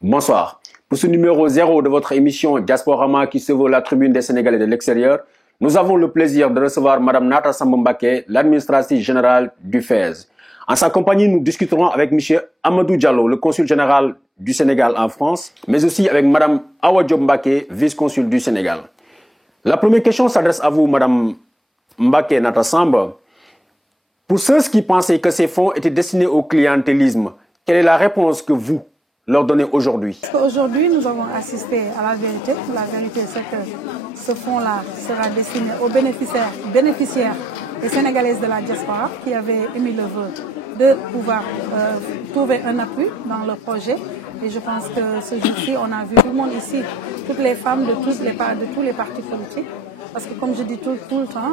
Bonsoir. Pour ce numéro 0 de votre émission Diasporama qui se veut la tribune des Sénégalais de l'extérieur, nous avons le plaisir de recevoir Mme Nata Samba Mbacké, l'administratrice générale du FAISE. En sa compagnie, nous discuterons avec M. Amadou Diallo, le consul général du Sénégal en France, mais aussi avec Mme Awa Diop Mbacké, vice-consul du Sénégal. La première question s'adresse à vous, Mme Mbacké Nata Samba. Pour ceux qui pensaient que ces fonds étaient destinés au clientélisme, quelle est la réponse que vous leur donnez aujourd'hui? Aujourd'hui, nous avons assisté à la vérité. La vérité, c'est que ce fonds-là sera destiné aux bénéficiaires et sénégalaises de la diaspora qui avaient émis le vœu de pouvoir trouver un appui dans le projet. Et je pense que ce jour-ci, on a vu tout le monde ici, toutes les femmes de tous les partis politiques. Parce que comme je dis tout le temps,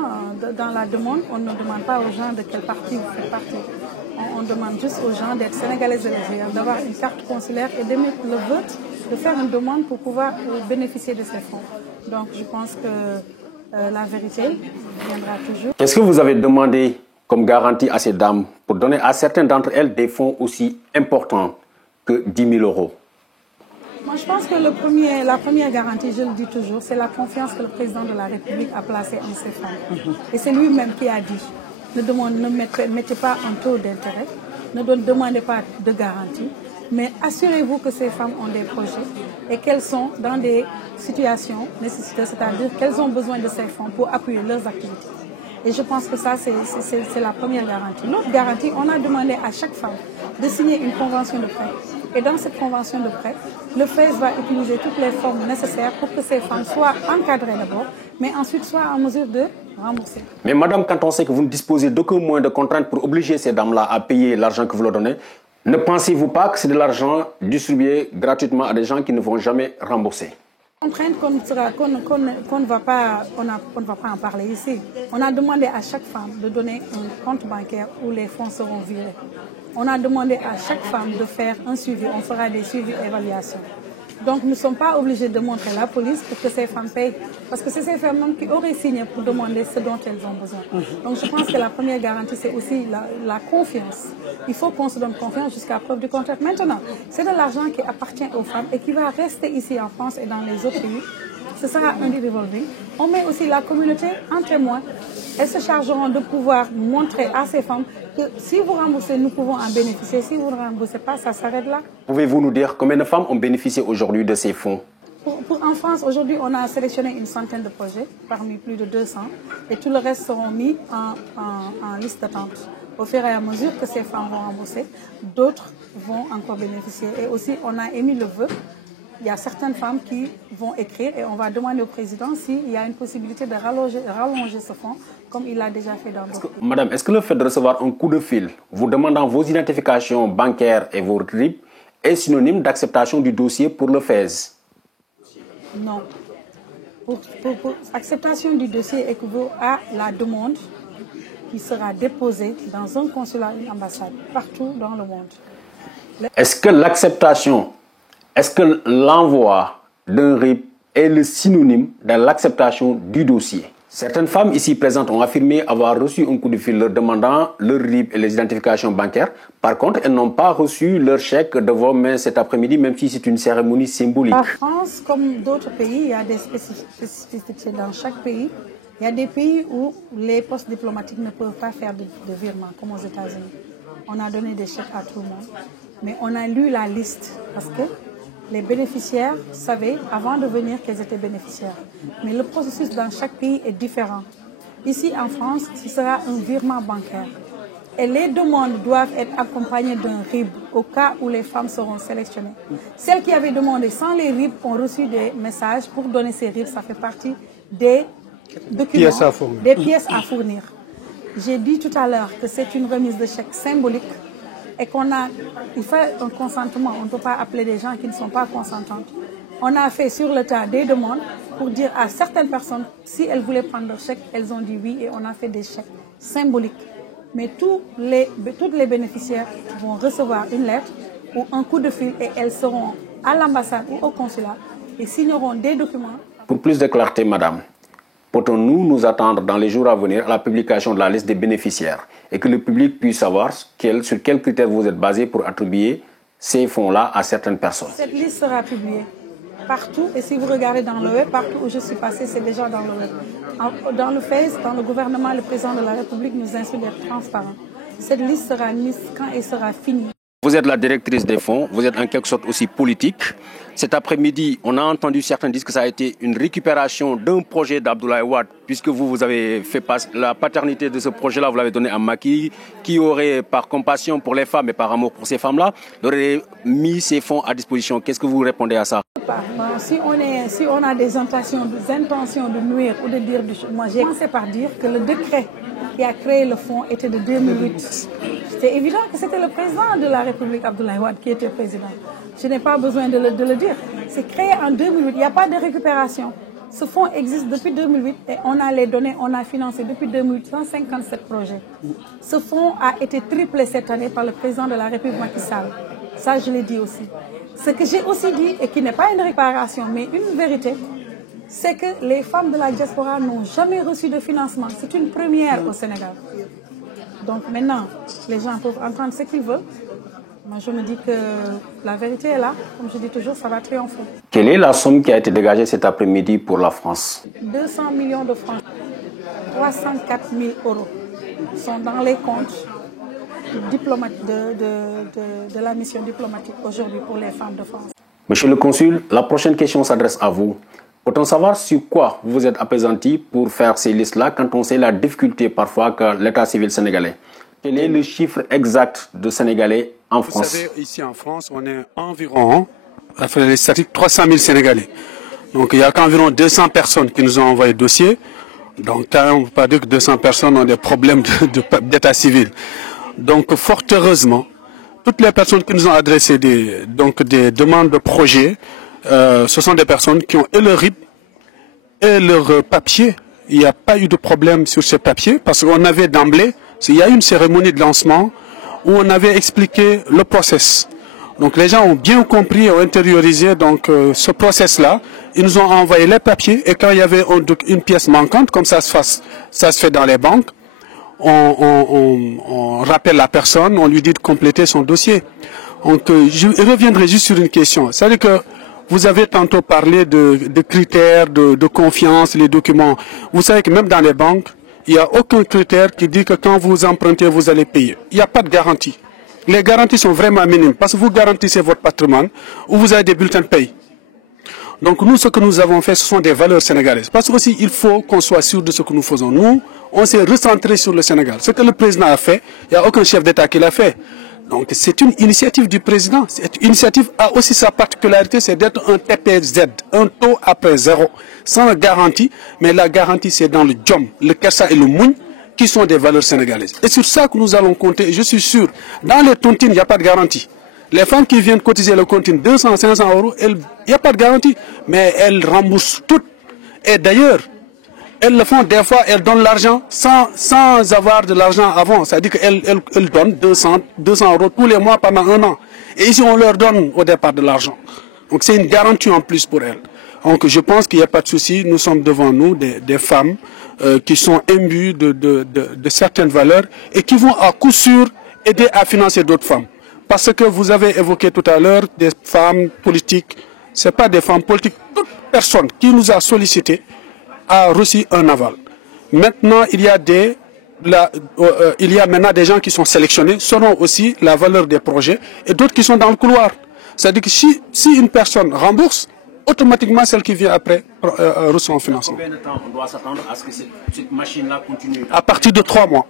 dans la demande, on ne demande pas aux gens de quel parti vous faites partie. On demande juste aux gens d'être sénégalais de l'extérieur, d'avoir une carte consulaire et d'émettre le vote, de faire une demande pour pouvoir bénéficier de ces fonds. Donc je pense que la vérité viendra toujours. Qu'est-ce que vous avez demandé comme garantie à ces dames pour donner à certaines d'entre elles des fonds aussi importants que 10 000 €? Moi, je pense que la première garantie, je le dis toujours, c'est la confiance que le président de la République a placée en ces femmes. Et c'est lui-même qui a dit, ne mettez pas un taux d'intérêt, ne demandez pas de garantie, mais assurez-vous que ces femmes ont des projets et qu'elles sont dans des situations nécessiteuses, c'est-à-dire qu'elles ont besoin de ces fonds pour appuyer leurs activités. Et je pense que ça, c'est la première garantie. L'autre garantie, on a demandé à chaque femme de signer une convention de prêt. Et dans cette convention de prêt, le FAISE va utiliser toutes les formes nécessaires pour que ces femmes soient encadrées d'abord, mais ensuite soient en mesure de rembourser. Mais madame, quand on sait que vous ne disposez d'aucun moyen de contrainte pour obliger ces dames-là à payer l'argent que vous leur donnez, ne pensez-vous pas que c'est de l'argent distribué gratuitement à des gens qui ne vont jamais rembourser? Contrainte qu'on ne va pas en parler ici. On a demandé à chaque femme de donner un compte bancaire où les fonds seront virés. On a demandé à chaque femme de faire un suivi. On fera des suivis et évaluations. Donc nous ne sommes pas obligés de montrer la police pour que ces femmes payent. Parce que c'est ces femmes qui auraient signé pour demander ce dont elles ont besoin. Donc je pense que la première garantie, c'est aussi la confiance. Il faut qu'on se donne confiance jusqu'à preuve du contraire. Maintenant, c'est de l'argent qui appartient aux femmes et qui va rester ici en France et dans les autres pays. Ce sera un revolving. On met aussi la communauté en témoin. Elles se chargeront de pouvoir montrer à ces femmes que si vous remboursez, nous pouvons en bénéficier. Si vous ne remboursez pas, ça s'arrête là. Pouvez-vous nous dire combien de femmes ont bénéficié aujourd'hui de ces fonds? En France, aujourd'hui, on a sélectionné une centaine de projets, parmi plus de 200. Et tout le reste seront mis en liste d'attente. Au fur et à mesure que ces femmes vont rembourser, d'autres vont encore bénéficier. Et aussi, on a émis le vœu. Il y a certaines femmes qui vont écrire et on va demander au président s'il y a une possibilité de rallonger ce fonds comme il l'a déjà fait dans d'autres pays. Madame, est-ce que le fait de recevoir un coup de fil vous demandant vos identifications bancaires et vos RIB est synonyme d'acceptation du dossier pour le FAISE? Non. Pour acceptation du dossier équivaut à la demande qui sera déposée dans un consulat, une ambassade, partout dans le monde. Est-ce que l'envoi d'un RIB est le synonyme de l'acceptation du dossier? Certaines femmes ici présentes ont affirmé avoir reçu un coup de fil leur demandant leur RIB et les identifications bancaires. Par contre, elles n'ont pas reçu leur chèque de vos mains cet après-midi, même si c'est une cérémonie symbolique. En France, comme d'autres pays, il y a des spécificités dans chaque pays. Il y a des pays où les postes diplomatiques ne peuvent pas faire de virement, comme aux États-Unis. On a donné des chèques à tout le monde. Mais on a lu la liste parce que les bénéficiaires savaient avant de venir qu'ils étaient bénéficiaires. Mais le processus dans chaque pays est différent. Ici en France, ce sera un virement bancaire. Et les demandes doivent être accompagnées d'un RIB au cas où les femmes seront sélectionnées. Celles qui avaient demandé sans les RIB ont reçu des messages pour donner ces RIB. Ça fait partie des documents, des pièces à fournir. J'ai dit tout à l'heure que c'est une remise de chèque symbolique et il faut un consentement. On ne peut pas appeler des gens qui ne sont pas consentantes. On a fait sur le tas des demandes pour dire à certaines personnes si elles voulaient prendre leur chèque, elles ont dit oui et on a fait des chèques symboliques. Mais toutes les bénéficiaires vont recevoir une lettre ou un coup de fil et elles seront à l'ambassade ou au consulat et signeront des documents. Pour plus de clarté, madame, Peut-on nous attendre dans les jours à venir à la publication de la liste des bénéficiaires et que le public puisse savoir sur quels critères vous êtes basés pour attribuer ces fonds-là à certaines personnes? Cette liste sera publiée partout, et si vous regardez dans le web, partout où je suis passée, c'est déjà dans le web. Dans le FES, dans le gouvernement, le président de la République nous instruit d'être transparent. Cette liste sera mise quand elle sera finie. Vous êtes la directrice des fonds, vous êtes en quelque sorte aussi politique. Cet après-midi, on a entendu certains dire que ça a été une récupération d'un projet d'Abdoulaye Wade, puisque vous avez fait la paternité de ce projet-là, vous l'avez donné à Macky, qui aurait, par compassion pour les femmes et par amour pour ces femmes-là, aurait mis ces fonds à disposition. Qu'est-ce que vous répondez à ça? Si on a des intentions de nuire ou de dire du choses, moi j'ai commencé par dire que le décret qui a créé le fonds était de 2008. C'était évident que c'était le président de la République, Abdoulaye Wade, qui était président. Je n'ai pas besoin de le dire. C'est créé en 2008. Il n'y a pas de récupération. Ce fonds existe depuis 2008 et on a les données, on a financé depuis 2008 157 projets. Ce fonds a été triplé cette année par le président de la République, Macky Sall. Ça, je l'ai dit aussi. Ce que j'ai aussi dit, et qui n'est pas une réparation, mais une vérité, c'est que les femmes de la diaspora n'ont jamais reçu de financement. C'est une première au Sénégal. Donc maintenant, les gens peuvent entendre ce qu'ils veulent. Moi, je me dis que la vérité est là. Comme je dis toujours, ça va triompher. Quelle est la somme qui a été dégagée cet après-midi pour la France? 200 millions de francs, 304 000 euros sont dans les comptes de la mission diplomatique aujourd'hui pour les femmes de France. Monsieur le consul, la prochaine question s'adresse à vous. Peut-on savoir sur quoi vous êtes appesanti pour faire ces listes-là quand on sait la difficulté parfois que l'état civil sénégalais? Quel est le chiffre exact de Sénégalais en France? Vous savez, ici en France, on est environ, à faire les statistiques, 300 000 Sénégalais. Donc il n'y a qu'environ 200 personnes qui nous ont envoyé le dossier. Donc on ne peut pas dire que 200 personnes ont des problèmes d'état civil. Donc fort heureusement, toutes les personnes qui nous ont adressé des demandes de projets, ce sont des personnes qui ont et leur RIB et leur papier. Il n'y a pas eu de problème sur ces papiers parce qu'on avait d'emblée, il y a eu une cérémonie de lancement où on avait expliqué le process. Donc les gens ont bien compris et ont intériorisé ce process-là. Ils nous ont envoyé les papiers et quand il y avait une pièce manquante, comme ça se fait dans les banques, on rappelle la personne, on lui dit de compléter son dossier. Donc je reviendrai juste sur une question. C'est-à-dire que vous avez tantôt parlé de critères, de confiance, les documents. Vous savez que même dans les banques, il n'y a aucun critère qui dit que quand vous empruntez, vous allez payer. Il n'y a pas de garantie. Les garanties sont vraiment minimes parce que vous garantissez votre patrimoine ou vous avez des bulletins de paye. Donc nous, ce que nous avons fait, ce sont des valeurs sénégalaises. Parce qu'aussi, il faut qu'on soit sûr de ce que nous faisons. Nous, on s'est recentré sur le Sénégal. Ce que le président a fait, il n'y a aucun chef d'État qui l'a fait. Donc c'est une initiative du président. Cette initiative a aussi sa particularité, c'est d'être un TPZ, un taux après zéro, sans garantie. Mais la garantie, c'est dans le djom, le kersa et le mougne, qui sont des valeurs sénégalaises. Et sur ça que nous allons compter, et je suis sûr, dans les tontines, il n'y a pas de garantie. Les femmes qui viennent cotiser le tontine 200, 500 euros, il n'y a pas de garantie, mais elles remboursent toutes. Et d'ailleurs, elles le font des fois, elles donnent l'argent sans avoir de l'argent avant. C'est-à-dire qu'elles donnent 200 euros tous les mois pendant un an. Et ici, on leur donne au départ de l'argent. Donc c'est une garantie en plus pour elles. Donc je pense qu'il n'y a pas de souci. Nous sommes devant nous des femmes qui sont imbues de certaines valeurs et qui vont à coup sûr aider à financer d'autres femmes. Parce que vous avez évoqué tout à l'heure des femmes politiques. Ce n'est pas des femmes politiques. Toute personne qui nous a sollicité a reçu un aval. Maintenant, il y a maintenant des gens qui sont sélectionnés, selon aussi la valeur des projets, et d'autres qui sont dans le couloir. C'est-à-dire que si une personne rembourse, automatiquement celle qui vient après reçoit un financement. Combien de temps on doit s'attendre à ce que cette machine-là continue? À partir de 3 mois.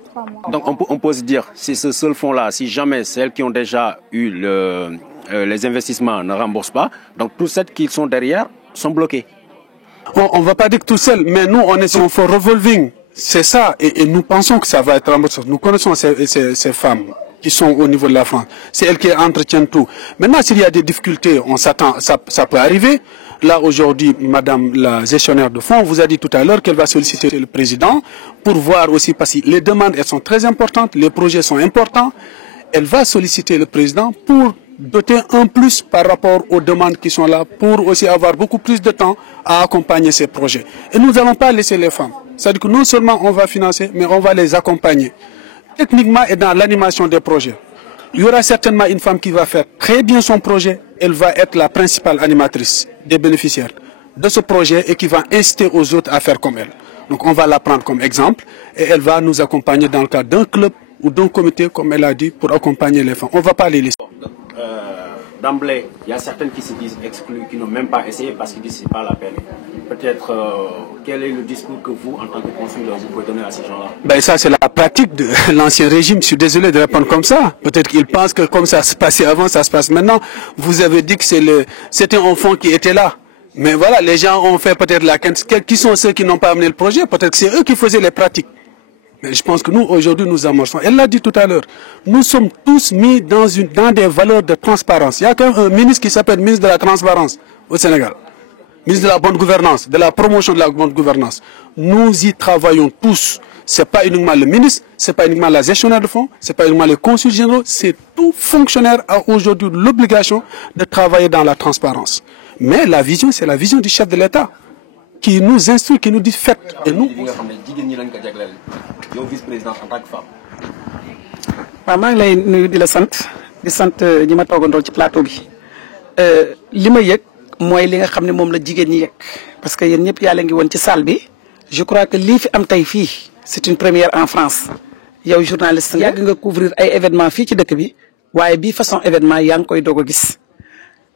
Donc on peut se dire, si ce seul fonds-là, si jamais celles qui ont déjà eu les investissements ne remboursent pas, donc tous celles qui sont derrière sont bloquées. On ne va pas dire que tout seul, mais nous, on est sur un revolving. C'est ça, et nous pensons que ça va être remboursé. Nous connaissons ces femmes qui sont au niveau de la France. C'est elles qui entretiennent tout. Maintenant, s'il y a des difficultés, on s'attend, ça peut arriver. Là, aujourd'hui, madame la gestionnaire de fonds vous a dit tout à l'heure qu'elle va solliciter le président pour voir aussi, parce que les demandes, elles sont très importantes, les projets sont importants. Elle va solliciter le président pour doter un plus par rapport aux demandes qui sont là pour aussi avoir beaucoup plus de temps à accompagner ces projets. Et nous n'allons pas laisser les femmes. C'est-à-dire que non seulement on va financer, mais on va les accompagner techniquement et dans l'animation des projets. Il y aura certainement une femme qui va faire très bien son projet. Elle va être la principale animatrice des bénéficiaires de ce projet et qui va inciter aux autres à faire comme elle. Donc on va la prendre comme exemple et elle va nous accompagner dans le cadre d'un club ou d'un comité, comme elle a dit, pour accompagner les femmes. On ne va pas les laisser. D'emblée, il y a certaines qui se disent exclues, qui n'ont même pas essayé parce qu'ils disent que ce n'est pas la peine. Peut-être, quel est le discours que vous, en tant que consul, vous pouvez donner à ces gens-là? Ben ça, c'est la pratique de l'ancien régime. Je suis désolé de répondre comme ça. Peut-être qu'ils pensent que comme ça se passait avant, ça se passe maintenant. Vous avez dit que c'était un fonds qui était là. Mais voilà, les gens ont fait peut-être la quinte. Qui sont ceux qui n'ont pas amené le projet? Peut-être que c'est eux qui faisaient les pratiques. Mais je pense que nous, aujourd'hui, nous amorçons. Elle l'a dit tout à l'heure. Nous sommes tous mis dans des valeurs de transparence. Il y a quand même un ministre qui s'appelle ministre de la transparence au Sénégal. Ministre de la bonne gouvernance, de la promotion de la bonne gouvernance. Nous y travaillons tous. C'est pas uniquement le ministre, c'est pas uniquement la gestionnaire de fonds, c'est pas uniquement les consuls généraux, c'est tout fonctionnaire a aujourd'hui l'obligation de travailler dans la transparence. Mais la vision, c'est la vision du chef de l'État qui nous instruit, qui nous dit faites. Et nous. Vice-présidente en tant que femme. waaw maa ngi lay nuyu di la sant ñi ma toogandool ci plateau bi li ma yëg mooy li nga xam ne moom la jigéen ñi yëg parce que yéen ñëpp yàlla ngi woon ci salle bi. Je crois que lii fi am tey fii c'est une première en France yow journaliste nga yàgg nga couvrir ay événements fii ci dëkk bi waaye bii façon événement yaa ngi koy doog a gis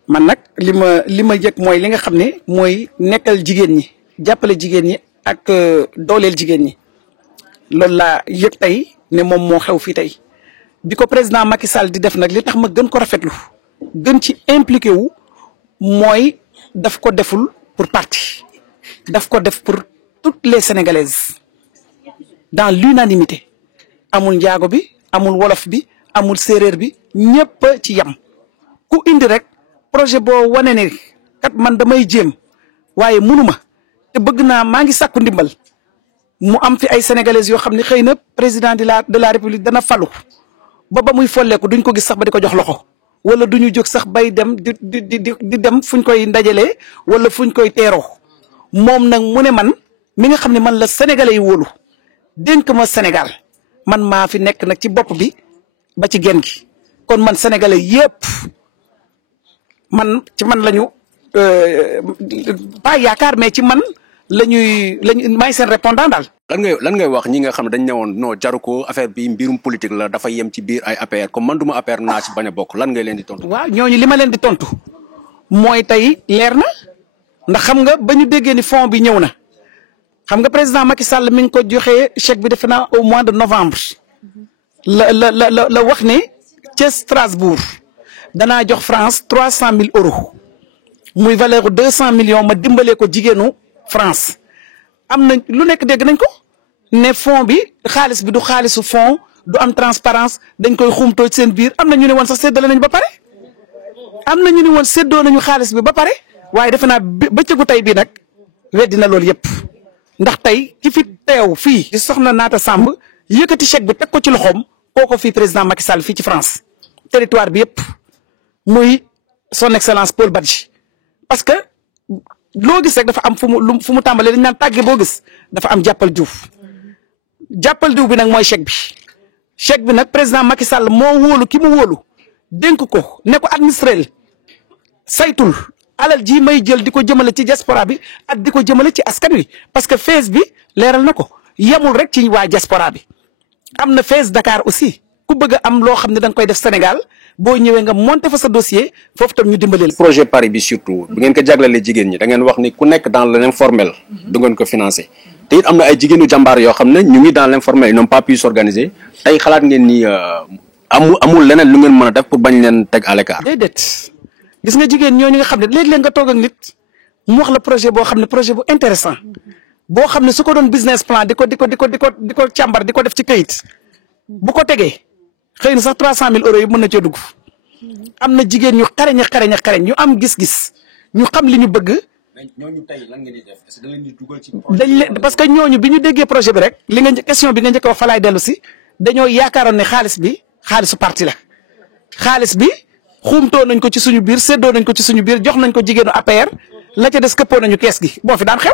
man nag li ma yëg mooy li nga xam ne mooy nekkal jigéen ñi jàppale jigéen ñi ak dooleel jigéen ñi. loolu laa yëg tey ne moom moo xew fii tey bi ko président Macky Sall di def nag li tax ma gën ko rafetlu gën ci impliqué wu mooy daf ko deful pour parti daf ko def pour toutes les Sénégalaises dans l'unanimité amul njaago bi amul wolof bi amul séeréer bi ñëpp ci yam ku indi rek projet boo wane ne kat man damay jéem waaye mënuma te bëgg naa maa ngi sàkku ndimbal mu am fi ay sénégalaises yoo xam ne xëy na président de la république dana falu ba muy folleeku duñ ko gis sax ba di ko jox loxo wala duñu jóg sax bay dem di dem fuñ koy ndajalee wala fuñ koy teeroo moom nag mu ne man mi nga xam ne man la sénégalais yi wóolu dénk ma Sénégal man maa fi nekk nag ci bopp bi ba ci genn gi kon man sénégalais yépp man ci man lañu pas yaakaar mais ci man lañuy may seen répondant daal. lan ngay wax ñi nga xam ne dañ ne woon non jaru ko affaire bi mbirum politique la dafa yem ci biir ay APR comme man duma APR naa ci bañ a bokk lan ngay leen di tontu. waaw ñooñu li ma leen di tontu mooy tey leer na ndax xam nga ba ñu déggee ni fond bi ñëw na xam nga président Macky Sall mi ngi ko joxee chèque bi defe naa au mois de novembre la wax ne ca Strasbourg danaa jox France 300 000 euros muy valeur 200 millions ma dimbalee ko jigéenu France am na lu nekk dégg nañ ko ne fond bi xaalis bi du xaalisu fond du am transparence dañ koy xumtoo ci seen biir am na ñu ne woon sax séddale nañ ba pare am na ñu ne woon séddoo nañu xaalis bi ba pare waaye defe naa bëccëgu tey bii nag weddi na loolu yëpp ndax tey ki fi teew fii di soxna Naata Samb yëkkati chèque bi teg ko ci loxoom kooko fii président Macky Sall fii ci France territoire bi yëpp muy son excellence Paul Badji parce que loo gis rek dafa am fu mu tàmbalee dañ naan tàgge boo gis dafa am jàppal diw bi nag mooy chèque bi nag président Macky Sall moo wóolu ki mu wóolu dénk ko ne ko administré saytul alal ji may jël di ko jëmale ci diaspora bi ak di ko jëmale ci askan wi parce que FAISE bi leeral na ko yemul rek ci waa diaspora bi am na FAISE Dakar aussi ku bëgg a am loo xam ne da nga koy def Sénégal boo ñëwee nga monter fa sa dossier foofu tam ñu dimbaleel. projet Paris bi surtout bu ngeen ko jaglalee jigéen ñi da ngeen wax ni ku nekk dans l'informel du ngeen ko financer te it am na ay jigéenu jàmbaar yoo xam ne ñu ngi dans l'informel ils n'ont pas pu s'organiser tey xalaat ngeen ni amul leneen lu ngeen mën a def pour bañ leen teg à l'écart. déedéet gis nga jigéen ñooñu nga xam ne léeg-léeg nga toog ak nit mu wax la projet boo xam ne projet bu intéressant boo xam ne su ko doon business plan di ko càmbar di ko def ci kayit bu ko tegee xëy na sax 300 000 euros yi mën na cee dugg am na jigéen ñu xareñ ñu am gis-gis ñu xam li ñu bëgg. ñooñu tey lan ngeen di def est-ce que da leen di dugal ci parce que ñooñu bi ñu déggee projet bi rek li nga question bi nga njëkk a wax fa laay dellu si dañoo yaakaaroon ne xaalis bi xaalisu parti la xaalis bi xuumtoo nañ ko ci suñu biir séddoo nañ ko ci suñu biir jox nañ ko jigéenu APR la ca des këppoo nañu kees gi boo fi daan xew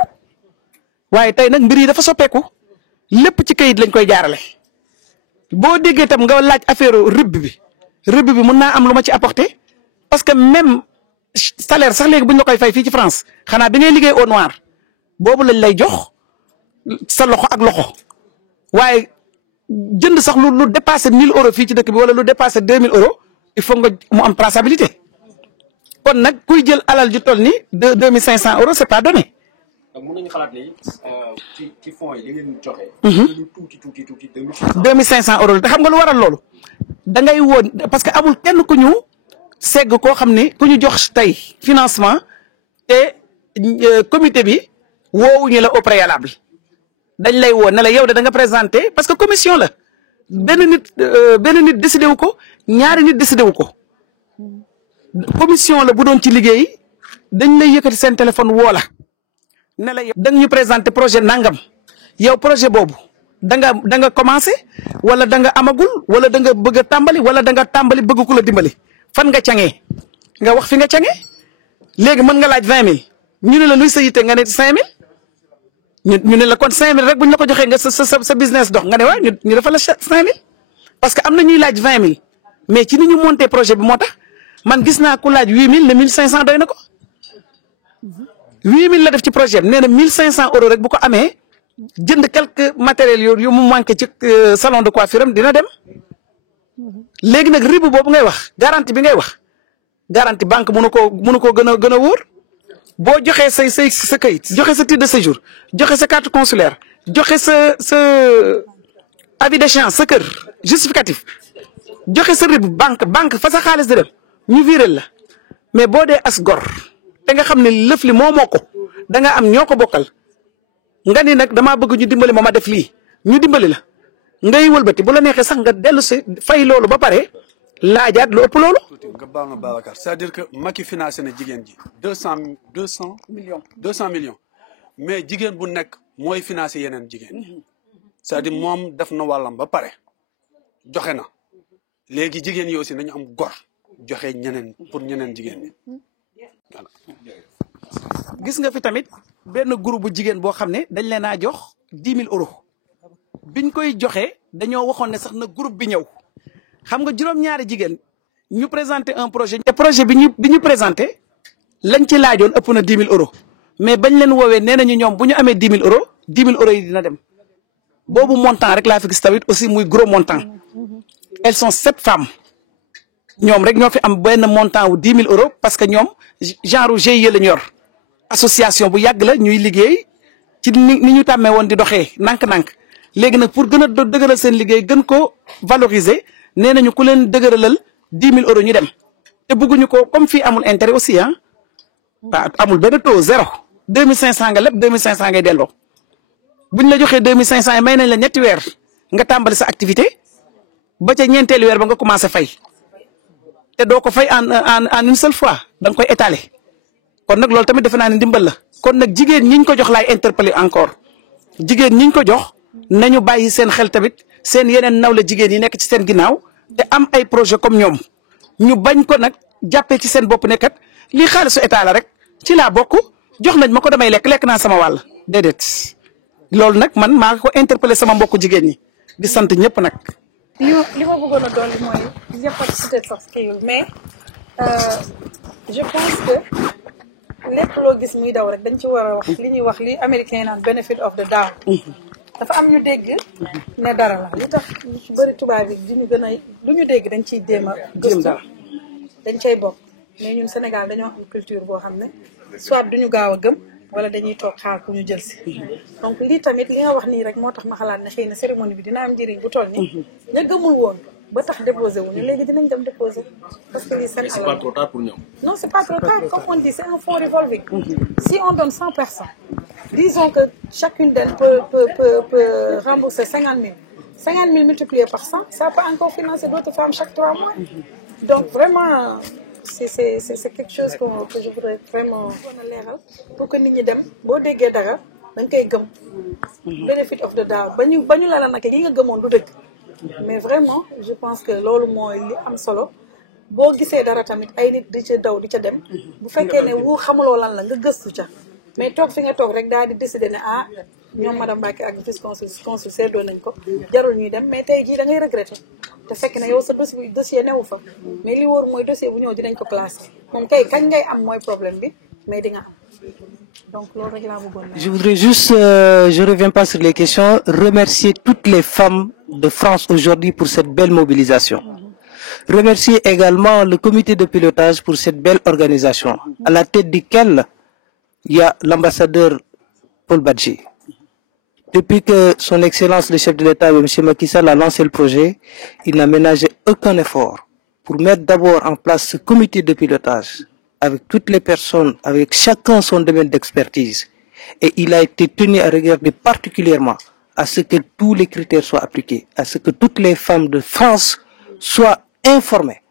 waaye tey nag mbir yi dafa soppeeku lépp ci kayit lañ koy jaarale boo déggee tam nga laaj affaire rëbb bi mun naa am lu ma ci apporter parce que même salaire sax léegi buñ la koy fay fii ci France xanaa bi ngay liggéey au noir boobu lañ lay jox sa loxo ak loxo waaye jënd sax lu dépassé 1000 euros fii ci dëkk bi wala lu dépassé 2000 euros il faut nga mu am traçabilité kon nag kuy jël alal ju toll ni 2500 euros c'est pas donné. donc mën nañu xalaat ni ci fonds yi li ngeen joxe. tuuti 2500 euros te xam nga lu waral loolu da ngay woon parce que amul kenn ku ñu segg koo xam ni ku ñu jox tey financement te comité bi woowuñu la au préalable dañ lay woo ne la yow da nga présenté parce que commission la benn nit décidé wu ko ñaari nit décidé wu ko commission la bu doon ci liggéey dañ lay yëkkati seen téléphone woo la ne la yow da nga ñu présenté projet nangam yow projet boobu da nga commencé wala da nga amagul wala da nga bëgg a tàmbali wala da nga tàmbali bëgg ku la dimbali fan nga cangee nga wax fi nga cangee léegi mën nga laaj 20000 ñu ne la luy sa yitte nga ne 5000 ñu ne la kon 5000 rek bu ñu la ko joxee nga sa business dox nga ne waaw ñu defal la 5000 parce que am na ñuy laaj 20000 mais ci ni ñu monté projet bi moo tax man gis naa ku laaj 8000 ne 1500 doy na ko 8000 la def ci projet bi nee na 1500 euros rek bu ko amee jënd quelques matériels yu mu manqué ci salon de coiffure am dina dem léegi nag ribu boobu ngay wax garantie bi ngay wax garantie banque mënu koo gën a wóor boo joxee sa kayit joxe sa titre de séjour joxe sa carte consulaire joxe sa avis d'échéance sa kër justificatif joxe sa ribu banque fa sa xaalis di dem ñu viréel la mais boo dee as gor te nga xam ne lëf li moo ko da nga am ñoo ko bokkal nga ni nag damaa bëgg ñu dimbali ma def lii ñu dimbali la ngay wëlbati bu la neexee sax nga dellu si fay loolu ba pare laajaat lu ëpp loolu. nga baal ma Babacar c'est-à-dire que Macky financé na jigéen ji 200 millions mais jigéen bu nekk mooy financé yeneen jigéen ñi c'est-à-dire moom def na wàllam ba pare joxe na léegi jigéen yi aussi nañu am gor joxe ñeneen pour ñeneen jigéen ñi voilà. gis nga fi tamit benn groupe bu jigéen boo xam ne dañ leen a jox 10 000 euros biñ koy joxe dañoo waxoon ne sax na groupe bi ñëw xam nga juróom-ñaari jigéen ñu présenté un projet. te projet bi ñu présenté lañ ci laajoon ëpp na 10 000 euros mais bañ leen woowee nee nañu ñoom bu ñu amee 10 000 euros 10 000 euros yi dina dem boobu montant rek laa fi gis tamit aussi muy gros montant elles sont 7 femmes ñoom rek ñoo fi am benn montant wu 10 000 euros parce que ñoom genre GIE la ñu yor association bu yàgg la ñuy liggéey ci ni ñu tàmmee woon di doxee nànk-nànk léegi nag pour gën a dëgëral seen liggéey gën ko valoriser nee nañu ku leen dëgëralal 10 000 euros ñu dem te bëgguñu ko comme fii amul intérêt aussi ah waaw amul benn taux 0 2500 nga lépp 2500 ngay delloo buñ la joxee 2500 yi may nañ la ñetti weer nga tàmbali sa activité ba ca ñeenteelu weer ba nga commencé fay te doo ko fay en une seule fois da nga koy étaler kon nag loolu tamit defe naa ne ndimbal la kon nag jigéen ñiñ ko jox laay interpeller encore jigéen ñiñ ko jox nañu bàyyi seen xel tamit seen yeneen nawle jigéen yi nekk ci seen ginnaaw te am ay projet comme ñoom ñu bañ ko nag jàppee ci seen bopp ne kat lii xaalisu état la rek ci laa bokk jox nañ ma ko damay lekk naa sama wàll déedéet loolu nag man maa ko interpeller sama mbokku jigéen ñi di sant ñëpp nag. li ma bëggoon a dolli mooy j'ai participé sax kii mais je pense que lépp loo gis muy daw rek dañ ci war a wax li ñuy wax li américain naan benefit of the doubt. dafa am ñu dégg ne dara la li tax ñu ci bëri tubaab yi diñu gën a lu ñu dégg dañ ciy jéem a gëstu dañ cay bokk mais ñun Sénégal dañoo am culture boo xam ne soit duñu gaaw a gëm wala dañuy toog xaar ku ñu jël si donc lii tamit li nga wax nii rek moo tax ma xalaat ne xëy na cérémonie bi dina am njëriñ bu toll nii ña gëmul woon ba tax déposé wuñu léegi dinañ dem déposé parce que lii c'est pas trop tard pour ñoom. Non, c'est pas trop tard, comme on dit, c'est un fonds revolving. Si on donne 100 personnes, disons que chacune d'elles peut rembourser 50 000. 50 000 multiplié par 100, ça peut encore financer d'autres femmes chaque 3 mois. Donc vraiment, c'est quelque chose que je voudrais vraiment leeral pour que nit ñi dem boo déggee dara da nga koy gëm. Benefit of the doubt bañu la nag yi nga gëmoon du dëgg. Mais vraiment, je pense que loolu mooy li am solo. boo gisee dara tamit ay nit di ca daw di ca dem bu fekkee ne wu xamuloo lan la nga gëstu ca mais toog fi nga toog rek daal di décider ne ah ñoom madame Mbacké ak vice consul seddoo nañ ko jarul ñuy dem mais tey jii da ngay regretter te fekk na yow sa dossier newu fa mais li wóor mooy dossier bu ñëw dinañ ko classé moom kay kañ ngay am mooy problème bi mais di nga am donc loolu rek laa bëggoon. Je voudrais juste, je reviens pas sur les questions, remercier toutes les femmes de France aujourd'hui pour cette belle mobilisation. Remercier également le comité de pilotage pour cette belle organisation, à la tête duquel il y a l'ambassadeur Paul Badji. Depuis que son Excellence le chef de l'État, M. Macky Sall, a lancé le projet, il n'a ménagé aucun effort pour mettre d'abord en place ce comité de pilotage avec toutes les personnes, avec chacun son domaine d'expertise. Et il a été tenu à regarder particulièrement à ce que tous les critères soient appliqués, à ce que toutes les femmes de France soient informées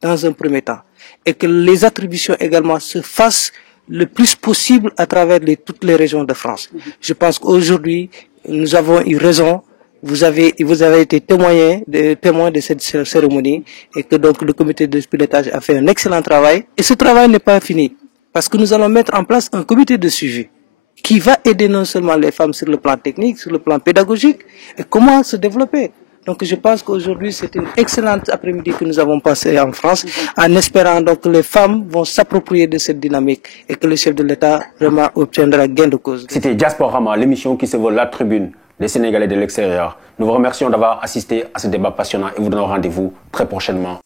dans un premier temps et que les attributions également se fassent le plus possible à travers toutes les régions de France. Je pense qu'aujourd'hui, nous avons eu raison. Vous avez été témoin de cette cérémonie et que donc le comité de pilotage a fait un excellent travail. Et ce travail n'est pas fini parce que nous allons mettre en place un comité de suivi qui va aider non seulement les femmes sur le plan technique, sur le plan pédagogique et comment se développer. Donc je pense qu'aujourd'hui c'est une excellente après-midi que nous avons passé en France en espérant donc que les femmes vont s'approprier de cette dynamique et que le chef de l'État vraiment obtiendra gain de cause. C'était Diasporama, l'émission qui se veut la tribune des Sénégalais de l'extérieur. Nous vous remercions d'avoir assisté à ce débat passionnant et vous donnons rendez-vous très prochainement.